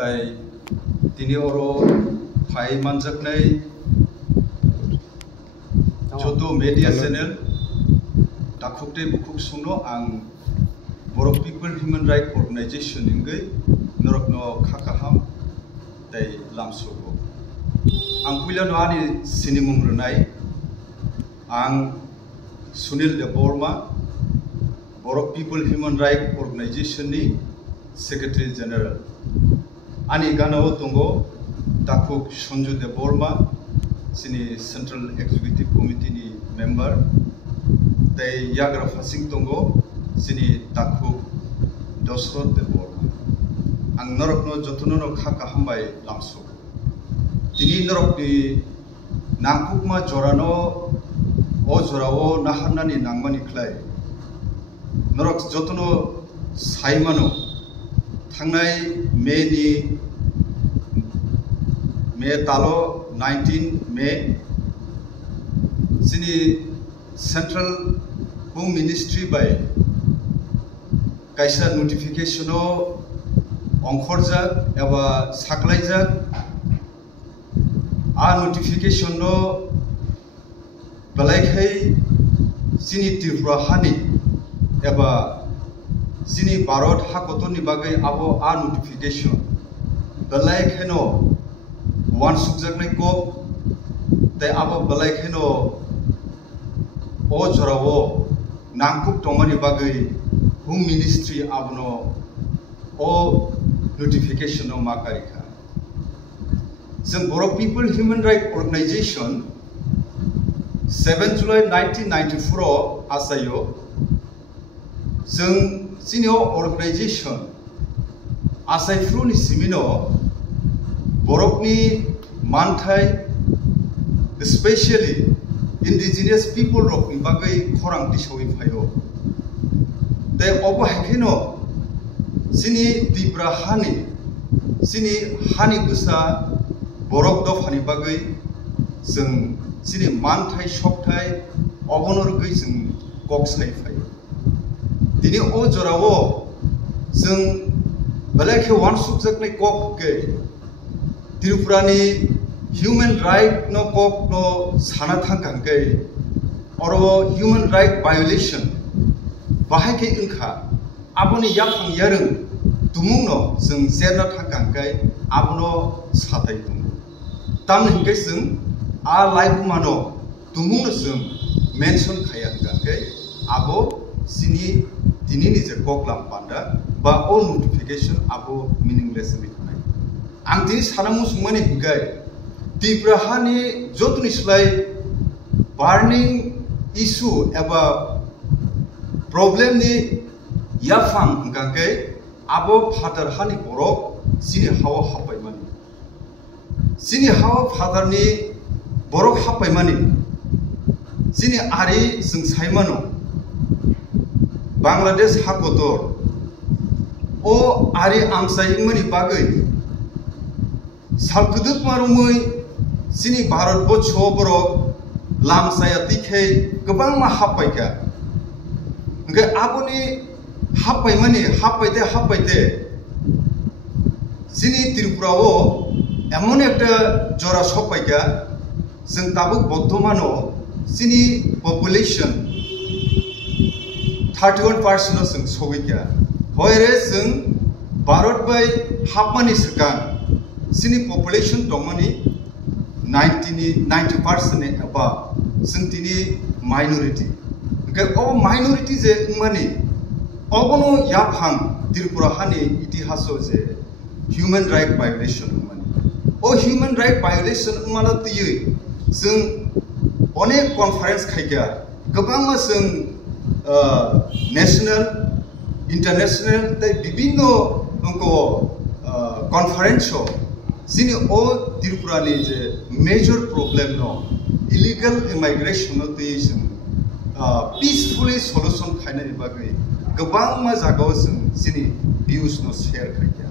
তাই তিনি ওরো ফাই মানজাকনাই যত মিডিয়া চ্যানেল दाखुकते बुखुक सुनो आं बरक पिपल ह्यूमन राइट अर्गेनाइजेशन इंगै नरकनो खाकाहाम दाय लामसोगो आं पुइलानो आनि सिनिमुं रनाय आं सुनील देबबर्मा बरक पिपल ह्यूमन राइट अर्गेनाइजेशन नि सेक्रेटारि जनरल आनि गानाव दंगो दाखुक सन्जु देबबर्मा सिनि सेंट्रल एक्जिक्यूटिव कमिटि नि member They yagra fasing tongo sini takhu dosrot de borma ang norok no jotono no khaka hambai lamso tini norok ni nangkukma jorano o jorao naharnani nangmani khlai norok jotono saimano thangnai May talo 19 May sini Central Home Ministry by kaisa notification o ongkhorjak eba saklaijak a notification no belaikhai sini Tripura hani eba sini Bharat hakotoni bagai abo a notification belaikhai no wan sukjaknai ko tai abo belaikhai no o jorao nangkuk tongmani bagai Home Ministry abno o notification no makarika जों Borok People Human Rights Organization 7 July 1994 asayo जों sini organization asaifruni simino Borokni manthai especially indigenous people rok ni bagai khorang disoi phayo te obo hakino sini dibra hani busa borok do phani bagai जों sini manthai sokthai obonor gei जों koksai phayo dini o jorao जों belakhe wan subjaknai kok ke Tripurani human right no kok no sana thangkai oro human right violation bahai ke ingkha aboni yaphang yarung tumung no जों serna thangkai abono satai tung tam hingkai जों a life mano tumung no जों mention khaya hingkai abo sini dinini je koklam panda ba o notification abo meaningless ni thanai ang tini sanamu sumani hingkai Tripura hani jotuni slai burning issue eba problem ni yafang hingkai abo father hani borok sini hawa hapaimani sini hawa father ni borok hapaimani sini ari जों saimano Bangladesh hakotor o ari amsaimani bagai salkuduk marumui sini Bharat bocho borok lamsaya tikhai gobang ma hapaika ngai aboni hapaite sini Tripura o emon ekta jora sopaika जों tabuk Bordhomano sini population 31% no जों sogaika hoire जों Bharat bai hapmani sekan sini population tongmani 90% above जों tini minority okay o minority je mani obono yaphang Tripura hani itihaso je human right violation mani o human right violation mala tiyui जों अनेक conference खायगा गोबां जों national international tai bibinno onko conference sini o Tripura ni je major problem no illegal immigration no tion peacefully solution khaina ni bagai gobang ma jagao जों sini views no share khaiya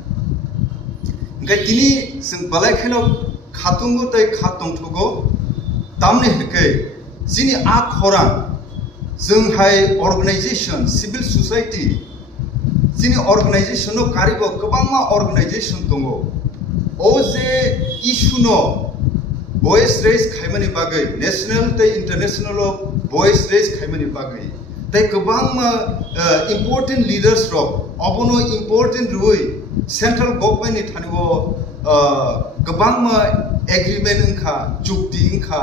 ngai tini जों balai kheno khatungu tai khatong thogo tamne hekai sini a khorang जों hai organization civil society Sini organization no karibo kabangma organization tongo. Oze issue no voice raise kaimani bagai national te international voice raise kaimani bagai. Te kabangma important leaders ro abono important rui central government ni thanibo kabangma agreement ingkha chukti ingkha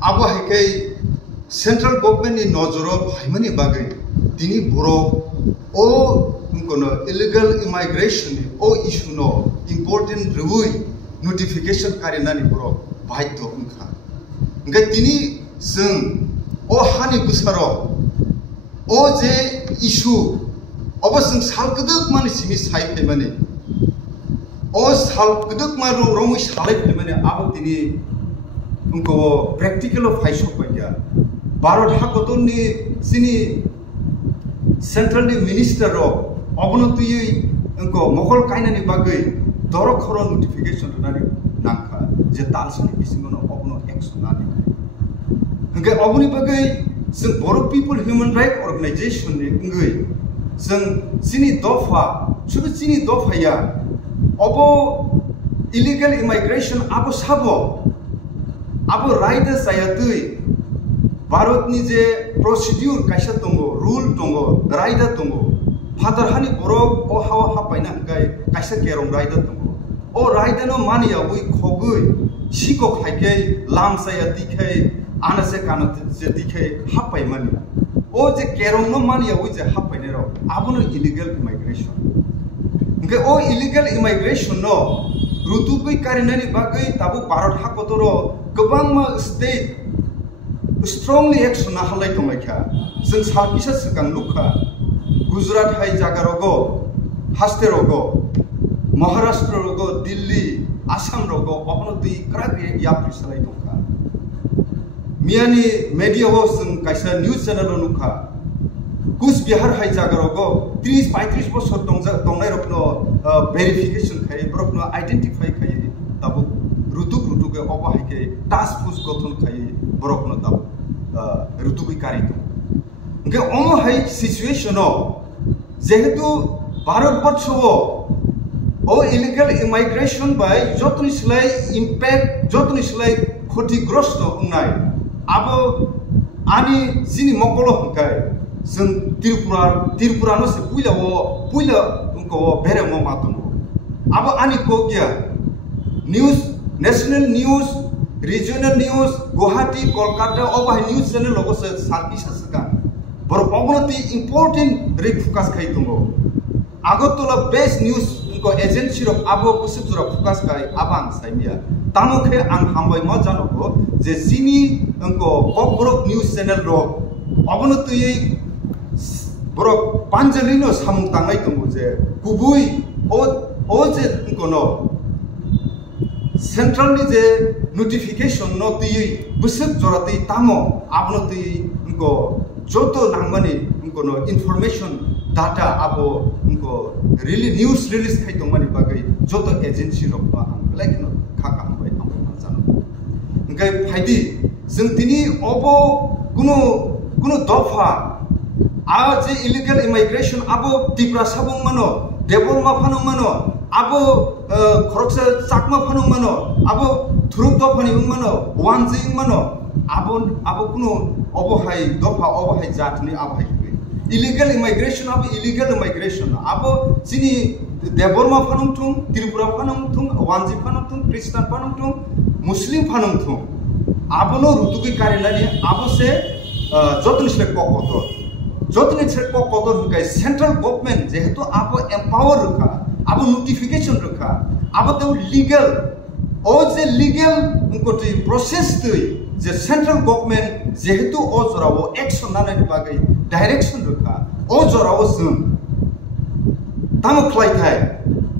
abo hakai central government ni nojoro bhaimani bagai tini boro o illegal immigration o issue no important rui notification karina ni boro bhaito ingkha ngai tini sung o hani busaro o je issue obasung salkuduk mani simi sai pemani o salkuduk maru romi salai pemani abo tini unko practical of high shop baya baro hakoton ni sini central minister ro obonotui unko mokol kaina ni bagai doro khoro notification nani nangkha je talsani bisingono obono action nani ngai oboni bagai sing Boro people human right organization ni ngai sing sini dofa chubi sini dofa ya obo illegal immigration abo sabo abo right sayatui Bharat ni je procedure kaisa tongo rule tongo right tongo father hani Boro o hawa hapaina ngai kaisa kerong right tongo o right no mani ya ui khogui siko khaike lam sayati khai anase kanat je dikhe hapai mani o je kerong no mani ya ui je hapai ne ro abono illegal immigration ngai o illegal immigration no rutubui karinani bagai tabu Bharat hakotoro kabangma state strongly action na halai tonglaikha जों सालकिसा सिगां लुखा गुजरात हाय जागा रगो हास्ते रगो महाराष्ट्र रगो दिल्ली आसाम रगो अपनो दी क्रागे याप्रि सलाय दंखा मियानि media हो जों कायसा news channel लुखा कुछ बिहार हाय जागा रगो 30-35 बছর दंनाय रखनो verification खाय बरखनो आइडेंटिफाई खाय ताबो रुतुक के अबाहायके टास्क फोर्स गठन खाय बरखनो ताबो रुतुक कारि दं के ओम हाय सिचुएशन जेहेतु भारतवर्ष ओ इलीगल इमिग्रेशन बाय जतनि सलाय इम्पैक्ट जतनि सलाय क्षतिग्रस्त उनाय आबो आनि जिनि मकलो हकाय जों त्रिपुरा न से पुइला उनको बेरे म मातनो आबो आनि कोगिया news national news regional news Guwahati Kolkata अबाय न्यूज चैनल लगसे सालकि सासका बर अबनति इम्पोर्टेंट रे फोकस खाइ दंगो आगरतला बेस्ट न्यूज उनको एजेंसी रो आबो पुसिबजरा फोकस खाइ आबां साइमिया तामुखे आं हामबाय मा जानोको जे जिनि उनको ककबरक न्यूज चैनल रो अबनति बर पांजलिनो सामुं तांगाय दंगो जे गुबुय ओ जे उनको न सेंट्रल नि जे नोटिफिकेशन न तियै बुसक जरातै तामो आबनति उनको जोतो नांगमानी उनको नो इन्फॉर्मेशन डाटा आबो उनको रिली न्यूज रिलीज खाइ दंमानी बागै जोतो एजेंसी रखबा आं ब्लैकनो खाका हमबाय आं जानो ओंखाय फाइदि जों दिनि अबो कुनो दफा आ जे इलीगल इमिग्रेशन आबो तिब्रा साबुं मानो देबलमा फानो मानो आबो खरकसा चाकमा फानो मानो आबो थुरुक दफानि मानो वानजिं मानो आबो कुनो अबहाय दफा अबहाय जातनि आबहाय इलीगल इमिग्रेशन आबो इलीगल इमिग्रेशन आबो जिनि देबरमा फानंथुं त्रिपुरा फानंथुं वानजि फानंथुं ख्रिस्टान फानंथुं मुस्लिम फानंथुं आबोनो रुतुगि कारिनानि आबोसे जतनिसले ककतर हुकाय सेंट्रल गवर्नमेंट जेहेतु आबो एम्पावर रखा आबो नोटिफिकेशन रखा आबो तो लीगल ओ जे लीगल उनको प्रोसेस तै जे सेंट्रल गवर्नमेंट जेहेतु ओ जरावो एक्शन लानायनि बागै डायरेक्शन रखा ओ जरावो जों ताम खलायथाय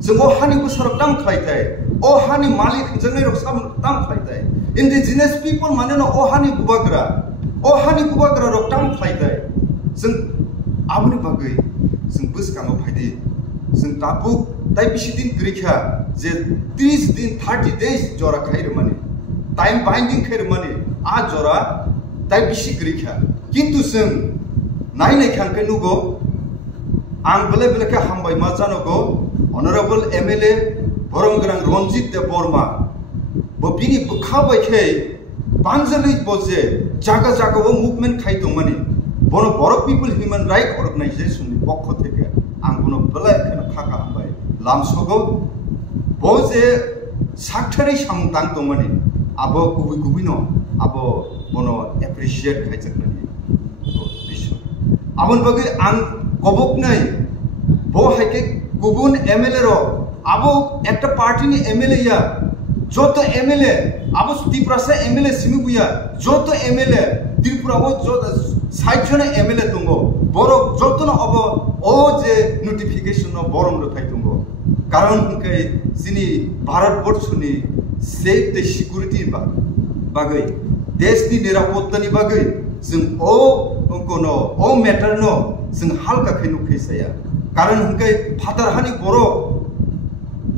जों हानि बोसोराव ताम खलायथाय ओ हानि मालिक जोंनि रखसाम ताम खलायथाय इंडिजिनस पीपल मानोना ओ हानि गुबाग्रा रक ताम खलायथाय जों आबनि बागै जों बोसकाङाव फायदि जों ताबुक ताइ बिसि दिन ग्रिखा जे 30 दिन 30 days जरा खाइर माने टाइम बाइंडिंग खाइर माने आ जरा ताइ बिसि ग्रिखा किन्तु जों नायनाय खांके नुगो आं बेले बेले के हामबाय मा जानांगौ Honorable MLA Boromgrang Ronjit de Borma bo bini bukhabai ke banjali boje jaga jaga wo movement khai dongmani bono Borok People Human Right Organization ni pokho theke ang bono bele khana khaka hambai lamsogo boje sakthari samtang dongmani abo kubi kubi no abo bono appreciate khai jaknani to bisho abon bagi ang kobok nai bo haike गुबुन MLA रो आबो एक party नि MLA या जो तो MLA आबो त्रिपुरा से MLA सिमुगुया जो तो MLA त्रिपुरा वो जो साइड जने MLA तुंगो बोरो जो तो न अबो ओ जे नोटिफिकेशन न बोरम रो थाइ तुंगो कारण उनके सिनी भारत वर्ष नि सेफ द सिक्युरिटी बागै देश नि निरापत्ता नि बागै जों ओ उनको न ओ मैटर न जों हालका खैनु खैसाया कारण उनके फादर हानि बरो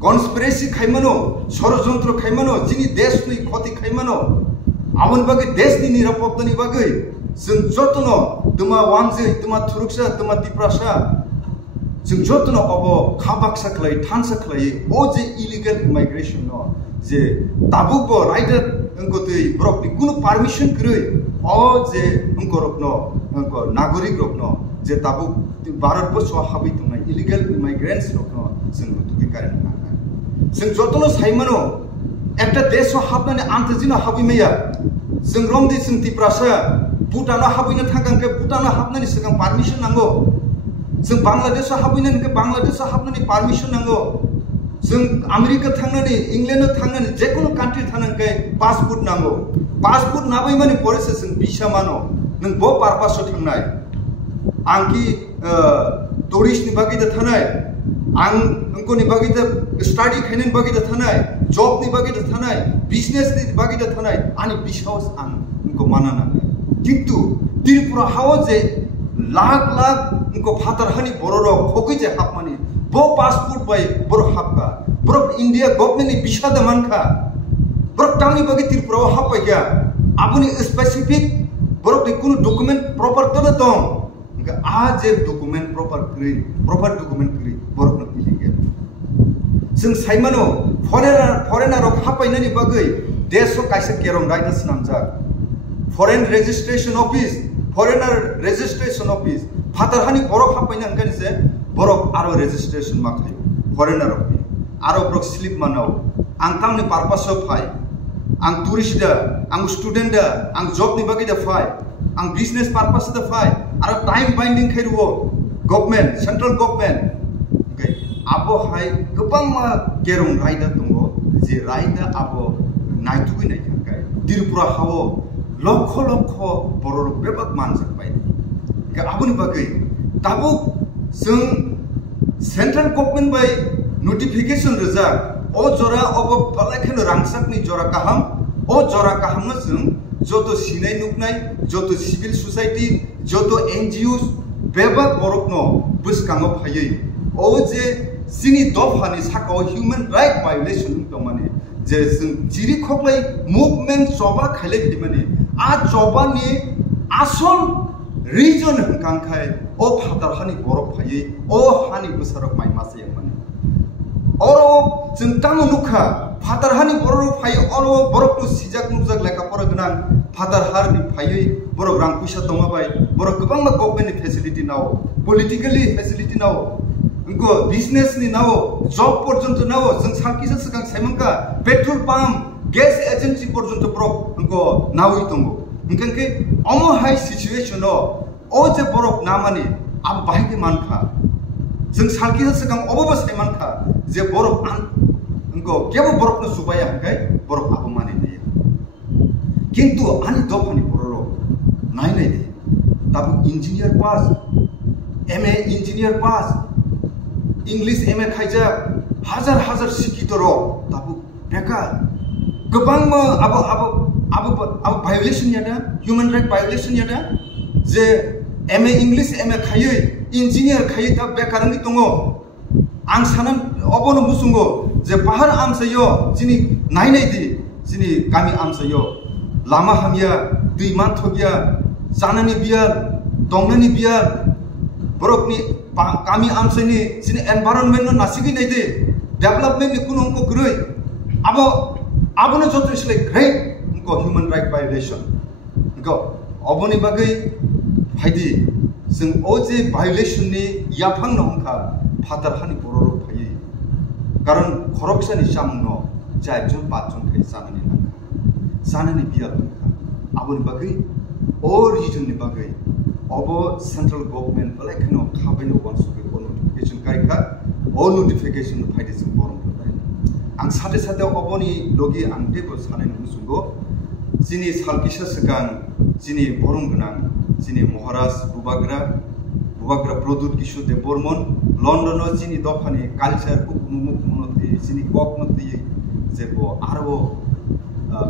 कन्स्पिरेसी खाइमानो षड़यंत्र खाइमानो जिनि देश नि क्षति खाइमानो आवन बागै देश नि निरापत्ता नि बागै जों जतनो तुमा वांजै तुमा थुरुकसा तुमा तिप्रासा जों जतनो अबो खाबाक्सा खलाय थानसा खलाय ओ जे इलीगल इमिग्रेशन नो जे ताबुबो राइडर उनको तै ब्रक नि कुनु परमिशन करै ओ जे उनको रकनो उनको नागरिक रकनो जे ताबु भारत वर्ष हाबि तुंनाय इलीगल इमिग्रेंट्स रकनो जों तुगै कारण ना जों जतनो साइमानो एकटा देश हाबनानै आंतजिनो हाबिमैया जों रंदि जों तिप्रासा भुटाना हाबिनो थांगांके भुटाना हाबनानै सिगां परमिशन नांगौ जों बांलादेश हाबिनो बांलादेश हाबनानै परमिशन नांगौ जों आमेरिका थांनानै इंलेन्ड थांनानै जेकुनु कान्ट्रि थांनांके पासपोर्ट नांगौ पासपोर्ट नाबै माने परेसे जों भिसा मानो नों बो पारपासो थांनाय आंकी टूरिस्ट नि बागै थानाय आं उनको नि बागै स्टडी खाइने बागै थानाय जॉब नि बागै थानाय बिजनेस नि बागै थानाय आनि बिसावस आं उनको माना ना किंतु त्रिपुरा हाव जे लाख लाख उनको फादर हानि बरोरो खोगै जे हाबमानि बो पासपोर्ट बाय बरो हाबका बरो इंडिया गवर्नमेंट नि बिसा दमानखा बरो टांनि बागै त्रिपुरा हाबबाय गया आबुनि स्पेसिफिक बरो कुनु डॉक्यूमेंट प्रॉपर तने दं आज एक डॉक्यूमेंट प्रॉपर डॉक्यूमेंट करी बरफ न इलीगल जों साइमानो फरेनार हापायनानि बागै देशो कायसे केरम राइटस नामजा foreign registration office foreigner registration office फादर हानि बरफ हापायना ओंखायनो जे बरफ आरो रजिस्ट्रेशन माखाय फरेनार आरो ब्रक स्लिप मानाव आं तामनि पारपास फाय आं टूरिस्ट दा आं स्टूडेंट दा आं जॉब नि बागै दा फाय आं बिजनेस पारपास दा फाय आरो टाइम बाइंडिंग खैरुओ गवर्नमेंट सेंट्रल गवर्नमेंट ओके आबो हाय गोबां मा गेरं रायदा दंगो जे रायदा आबो नायथुगै नायखाय त्रिपुरा हावो लक्ष लक्ष बरर बेबाक मानजाबाय के आबोनि बागै दाबो जों सेंट्रल गवर्नमेंट बाय नोटिफिकेशन रोजा ओ जरा अब फलाखनो रांसाकनि जरा काहाम ओ जरा काहाम जों जतो सिनाय नुकनाय जतो सिविल सोसाइटी जतो एनजीओस बेबा बरकनो बुसकांगो फायै ओ जे सिनि दफानि साकाव ह्यूमन राइट वायलेशन दं माने जे जों जिरि खक्लै मुभमेंट जबा खायले माने आ जबानि आसल रीजन हंखांखाय ओ फादार हानि बरक फायै ओ हानि बुसारक माइ मासे माने अरो जों तामो नुखा फादार हानि बरक फायै अरो बरकनो सिजाक नुजाक लेखा फरा गोनां फादार हारनि फायै बरक रां फैसा दङाबाय बरक गोबां गवर्नमेन्ट फेसिलिटी नाव पलिटिकली फेसिलिटी नाव उनको बिजनेस नि नाव जॉब पर्यंत नाव जों सानकिसा सिगां साइमंका पेट्रोल पंप गैस एजेंसी पर्यंत बरक उनको नावै दङ ओंखायनो अमो हाई सिचुएशन ओ जे बरक नामानि आब बाहायके मानखा जों सानकिसा सिगां अबो साइमंका जे बरक उनको केबो बरक न सुबाया हंगाय बरक आबो माने नै किंतु आनि दफानि बररो नाय नाय दे ताबु इंजीनियर पास एमए इंजीनियर पास इंग्लिश एमए खायजा हजार हजार शिक्षित रो ताबु बेकार गोबां अब वायलेशन यादा ह्यूमन राइट वायलेशन यादा जे एमए इंग्लिश एमए खायै इंजीनियर खायै ता बेकार नि दङ आं साना अबनो मुसुंगो जे बाहार आमसायो जिनि नाय नाय दि जिनि गामि आमसायो लामा हामिया दैमा थगिया जानानि बियार दंनानि बियार बरकनि kami amsani sini environment no nasigi nei de development ni kuno ko groi abo no joto is like great ko human right violation ko oboni bagai haidi जों ओजे violation ni yapang no ka father hani bororo phai karon corruption is samno jai jon patjon khai sanani sanani bial aboni bagai or region ni bagai obo central government balai khno khabaino once ko notification kai ka o notification phaide जों borom bai ang sate sate oboni logi angte ko sanani musungo jini salkisa sekan jini borom gonang jini Maharaj Bubagra Produt Kishu de Bormon London jini dofani culture ku mumuk monoti jini kok moti je bo arbo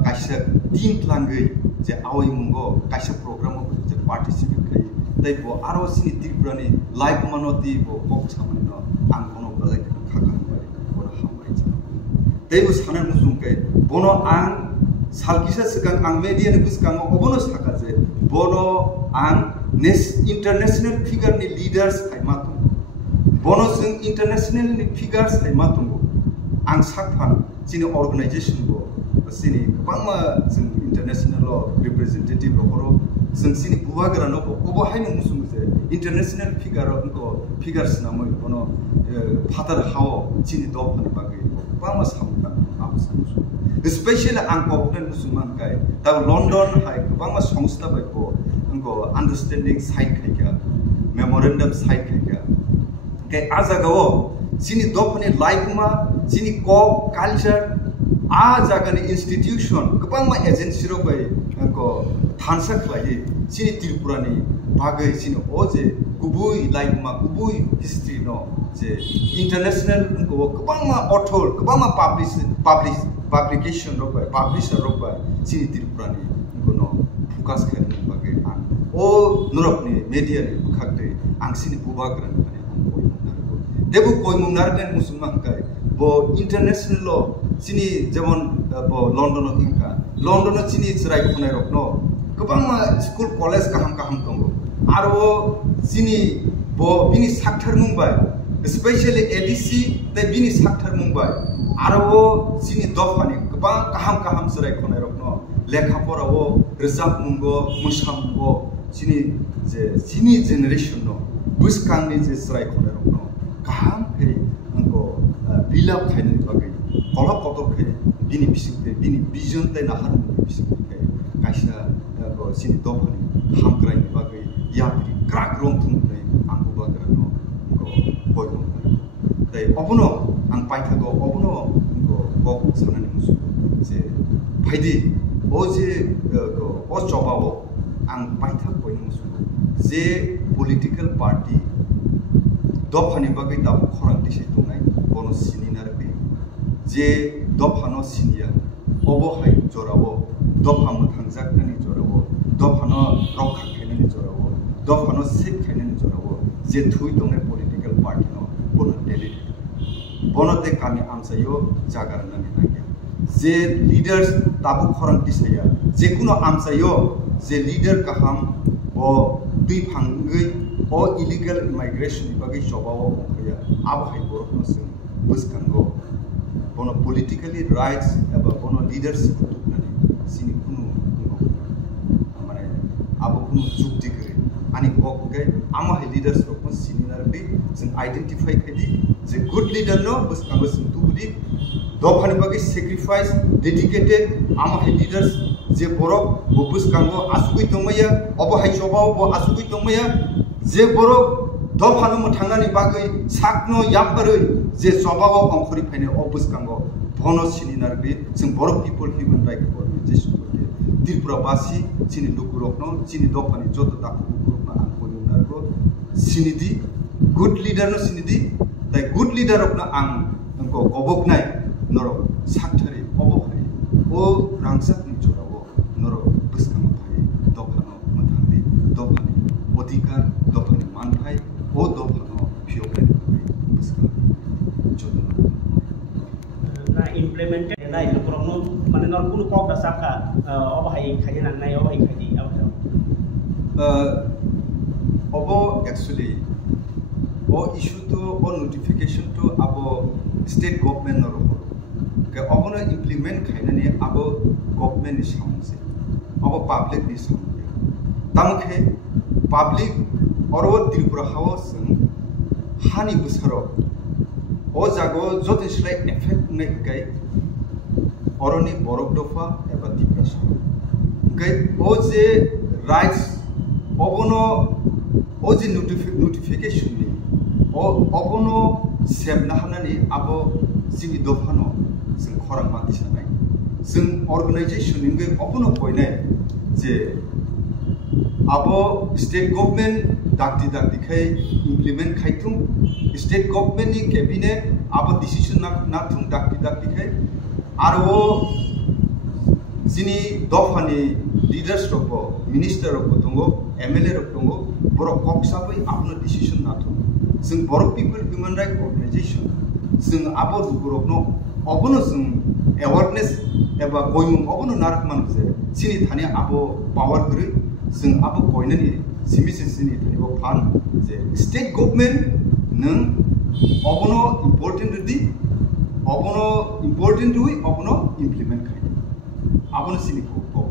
kaisa team tlangai je awai mungo kaisa program ko je participate kai dai bo aro jini Tripura ni live manoti bo kok samani no ang kono balai khaka bai bora hamai ja dai bo sanan musung kai bono ang salkisa sekang ang media ni buskang obono saka je bono ang international figure ni leaders hai matung bono sing international ni figures hai matung ang sakphan sini organization bo sini bangma sing international representative ro sing sini buwagra no obo hai ni musung je international figure ko figures na moi bono father how sini do phani bagai bangma samka abusan especially ang kopen musungman kai ta London hai bangma songstha bai ko angko understanding side khaika memorandum side khaika ke ajaga o sini dofani life ma sini ko culture a jaga ni institution kabangma agency ro bai angko thansa khlai sini Tripura ni bagai sini oje kubui life ma kubui history no je international angko kabangma author kabangma publication ro bai publisher ro bai sini Tripura ni angko no focus khaini bagai o norok ni media ni bukhakte angsini Bubagra ni ang koimungnar debu koimungnar kan musumang kai bo international law sini jemon bo London thangka London sini chrai khonai rok no gobang ma school college kaham tongo aro sini bo bini sakthar mumbai especially ADC te bini sakthar mumbai aro sini dofani gobang kaham chrai khonai rok no lekha pora o rezap mungo musamgo sini generation no buskang ni je srai khone rok no kaham phei angko bilap khaini bagai kolap kotor khe bini bisikte bini vision te na har bisikte khe kaisa ko sini dofani ham krai ni bagai yapri krak rom thung nei angko bagra no ko boyong dai obuno ang paitha go obuno ko kok sanani musu je phaidi o je ko o chobao ang paitha koinu musu je political party dofani bagai ta khorang ti setunai bono sininar be je dofano sinia obo hai jorabo dofamo thangjak nani jorabo dofano rokha khainani jorabo dofano sip khainani jorabo je thui tongnai political party no bono delete bono te kami amsayo jagar nani nagia je leaders tabu khorang ti saya je kuno amsayo je leader kaham o dui phangai o illegal immigration bagai chobao khaya ab hai borok no sing buskango bono politically rights aba bono leadership tuknani sini kunu amane abo kunu jukti kare ani kok kai ama hai leaders rok no senior bi jeng identify khadi je good leader no buskango sing tubudi dofani bagai sacrifice dedicated ama hai leaders je borok bo buskango asugui tongmaya obo hai chobao bo asugui tongmaya je borok dofano mo thangnani bagai sakno yapbaroi je chobao ongkhori phaine o buskango bono sininar bi jeng borok people human right organization ko Tripura basi chini lukurokno chini dofani joto taku lukurokno ang koimunar ko sinidi good leader no sinidi dai good leader okna ang angko goboknai norok sakthari obo hai o rangsak ni jorao norok buskango phai dofano mathandi dofani odhikar dofani manphai o dofano phiopre buskango joto na implemented na lukurokno mane nor kuno kok da saka obo hai khaje nang nai obo hai khaji obo obo actually o issue to o notification to abo state government no ro ke obono implement khainani abo government ni samse abo public ni samse tamkhe public oro Tripura house hani busaro o jago joti slai effect ne kai oroni borok dofa eba depression kai o je rights obono o je notification ni o obono sebna hanani abo sini dofano जों खौरां माति सानाय जों organisation निगे अबनो कोइनाय जे आबो state government दाक्ति खाय implement खायथुम state government नि cabinet आबो decision ना थुम दाक्ति खाय आरो जिनि दफानि लीडर्स रखो मिनिस्टर रखो दंगो एमएलए रखो दंगो बर कक्साबै आबनो डिसिजन ना थुम जों बर पीपल ह्यूमन राइट अर्गानाइजेशन जों आबो दुगुरकनो अबनो जों अवेयरनेस एबा गयमुं अबनो नारकमान जे सिनि थानि आबो पावर गरि जों आबो गयनानि सिमिसे सिनि थानिबो फान जे स्टेट गवर्नमेंट नों अबनो इम्पोर्टेन्ट दि अबनो इम्पोर्टेन्ट दुइ अबनो इमप्लिमेंट खाय आबनो सिनि को